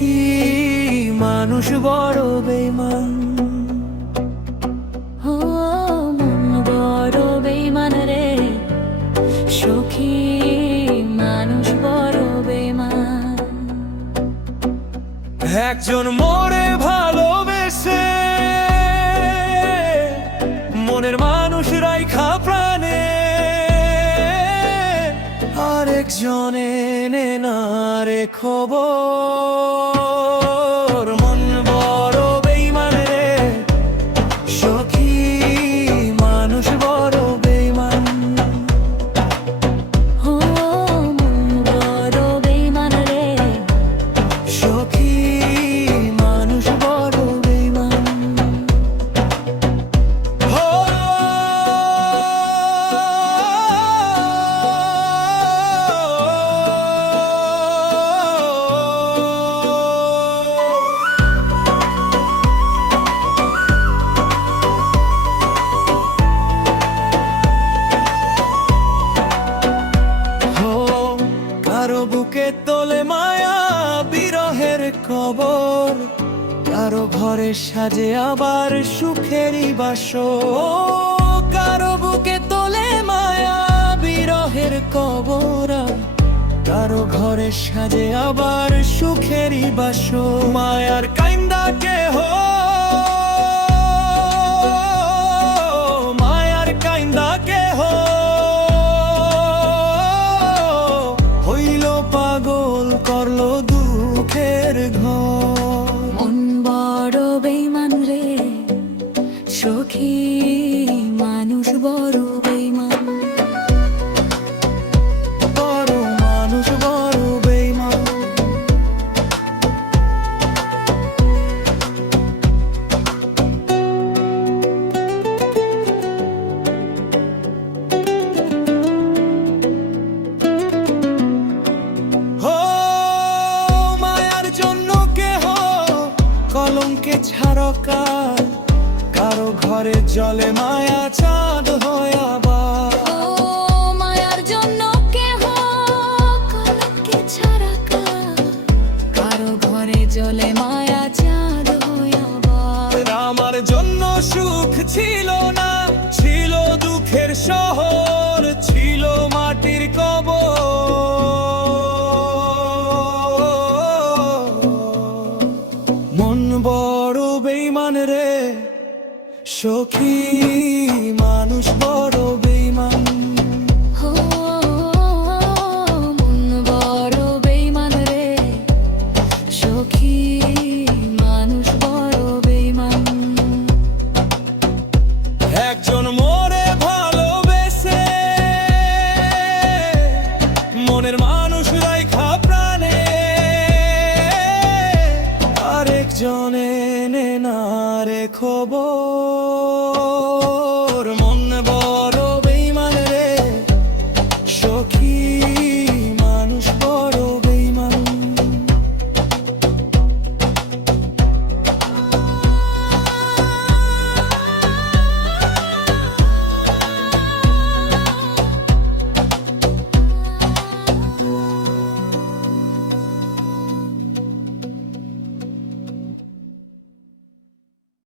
সখী মানুষ বড় বেঈমান। ও মন বড় বেঈমান রে, সখী মানুষ বড় বেঈমান। একজন মোরে ভালোবেসে মনের মানুষ রাইখা প্রাণে, আরেকজনে নে না রে খবর। মন বড় বেঈমান রে, সখী মানুষ বড় বেঈমান। ও মন বড় বেঈমান রে, সখী মানুষ বড় বেঈমান। হো কারো বুকে তোলে মায়া বিরহের কবর, কারো ঘরে সাজে আবার সুখেরই বাসর। কারো বুকে তোলে মায়া বিরহের কবর, কারো ঘরে সাজে আবার সুখেরই বাসর। মায়ার কাইন্দা কেহ, মায়ার কাইন্দা কেহ হইল পাগল, করলো দুঃখের ঘর। মন বড় বেঈমান রে, সখী মানুষ বড় বেঈমান। বড় মানুষ বড় বেঈমান। হো মায়ার জন্য কেহ কলঙ্কে ছাড়কার, কারো ঘরে জলে মায়া চাঁদ